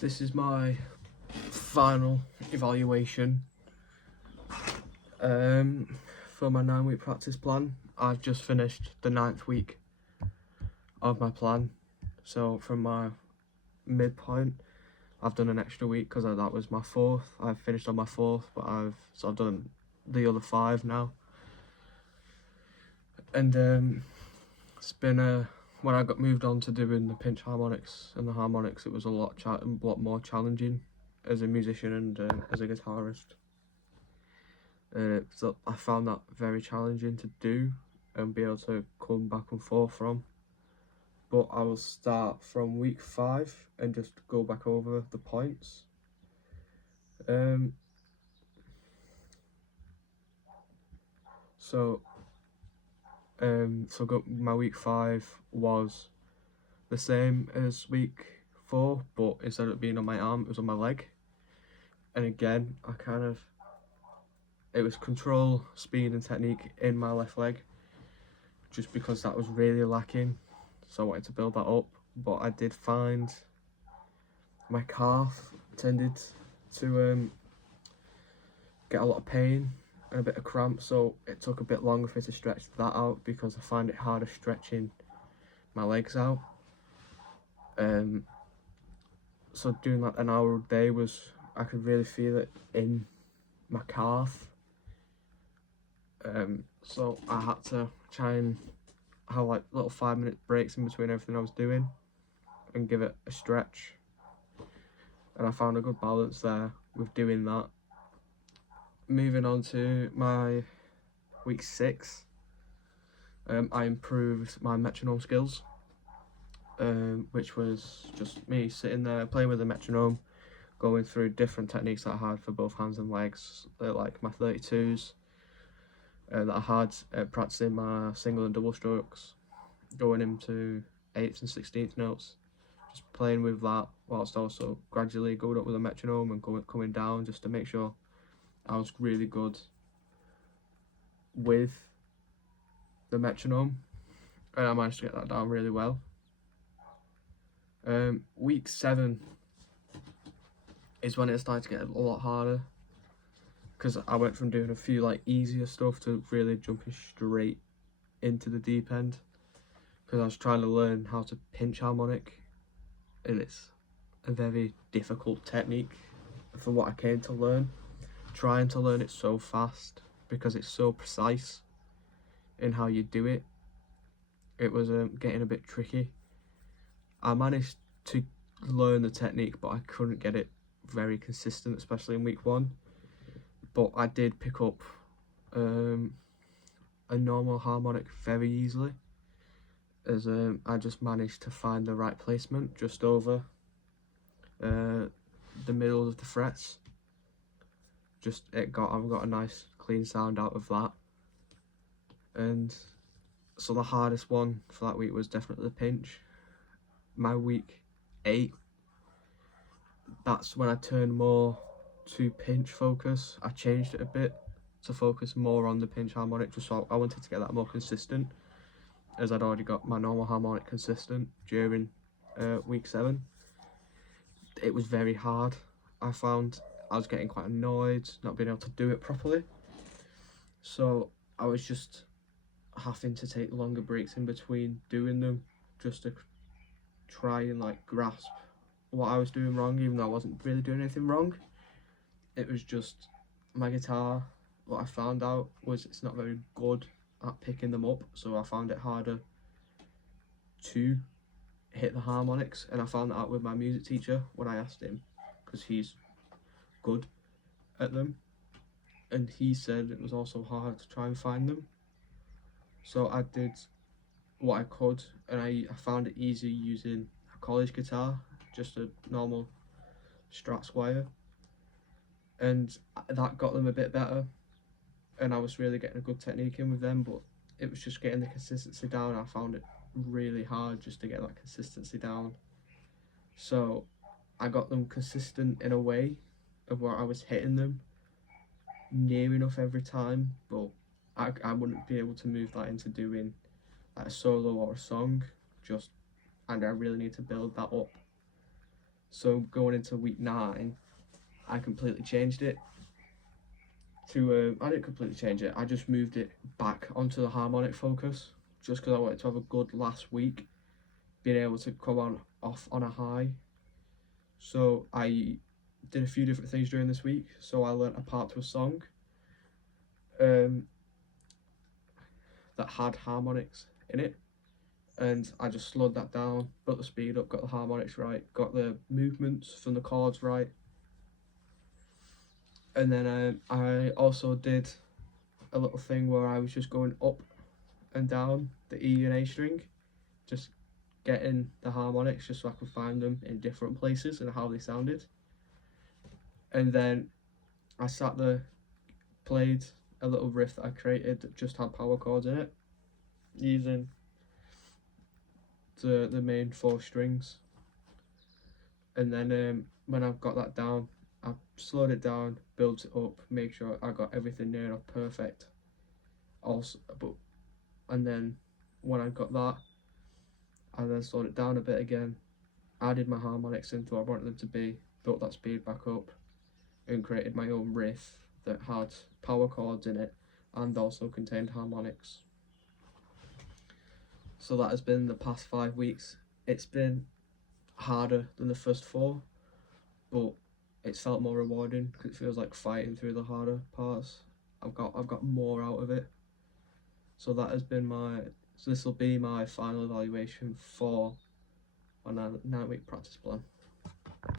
This is my final evaluation for my 9-week practice plan. I've just finished the 9th week of my plan, so from my midpoint I've done an extra week because that was my 4th. I've finished on my 4th, but I've done the other 5 now, and it's been when I got moved on to doing the pinch harmonics and the harmonics, it was a lot more challenging as a musician and as a guitarist. So I found that very challenging to do and be able to come back and forth from. But I will start from week 5 and just go back over the points. My week 5 was the same as week 4, but instead of it being on my arm, it was on my leg. And again, it was control, speed and technique in my left leg, just because that was really lacking, so I wanted to build that up. But I did find my calf tended to get a lot of pain and a bit of cramp, so it took a bit longer for me to stretch that out because I find it harder stretching my legs out. So doing like an hour a day I could really feel it in my calf. So I had to try and have like little 5-minute breaks in between everything I was doing and give it a stretch. And I found a good balance there with doing that. Moving on to my week 6, I improved my metronome skills, which was just me sitting there playing with the metronome, going through different techniques that I had for both hands and legs, like my 32s, that I had practicing my single and double strokes, going into 8th and 16th notes, just playing with that whilst also gradually going up with a metronome and coming down, just to make sure I was really good with the metronome, and I managed to get that down really well. Week 7 is when it started to get a lot harder, because I went from doing a few like easier stuff to really jumping straight into the deep end, because I was trying to learn how to pinch harmonic, and it's a very difficult technique for what I came to learn. Trying to learn it so fast because it's so precise in how you do it, it was getting a bit tricky. I managed to learn the technique, but I couldn't get it very consistent, especially in week 1. But I did pick up a normal harmonic very easily, as I just managed to find the right placement just over the middle of the frets. I've got a nice clean sound out of that. And so the hardest one for that week was definitely the pinch. My week 8, that's when I turned more to pinch focus. I changed it a bit to focus more on the pinch harmonic, just so I wanted to get that more consistent, as I'd already got my normal harmonic consistent during week 7. It was very hard. I found I was getting quite annoyed not being able to do it properly, so I was just having to take longer breaks in between doing them, just to try and like grasp what I was doing wrong, even though I wasn't really doing anything wrong. It was just my guitar. What I found out was it's not very good at picking them up, so I found it harder to hit the harmonics, and I found that out with my music teacher when I asked him, because he's good at them, and he said it was also hard to try and find them. So I did what I could, and I found it easy using a college guitar, just a normal Strat Squire, and that got them a bit better, and I was really getting a good technique in with them. But it was just getting the consistency down. I found it really hard just to get that consistency down. So I got them consistent in a way of where I was hitting them near enough every time, but I wouldn't be able to move that into doing like a solo or a song, and I really need to build that up. So going into week 9, I completely changed it to, I didn't completely change it, I just moved it back onto the harmonic focus, just because I wanted to have a good last week, being able to come off on a high. So I did a few different things during this week. So I learnt a part to a song that had harmonics in it, and I just slowed that down, built the speed up, got the harmonics right, got the movements from the chords right, and then I also did a little thing where I was just going up and down the E and A string, just getting the harmonics just so I could find them in different places and how they sounded. And then I sat there, played a little riff that I created that just had power chords in it, using the main 4 strings. And then when I've got that down, I slowed it down, built it up, make sure I got everything near enough perfect. And then when I got that, I then slowed it down a bit again, added my harmonics into where I wanted them to be, built that speed back up, and created my own riff that had power chords in it and also contained harmonics. So that has been the past 5 weeks. It's been harder than the first 4, but it's felt more rewarding because it feels like fighting through the harder parts. I've got more out of it. So that has been so this will be my final evaluation for my 9-week practice plan.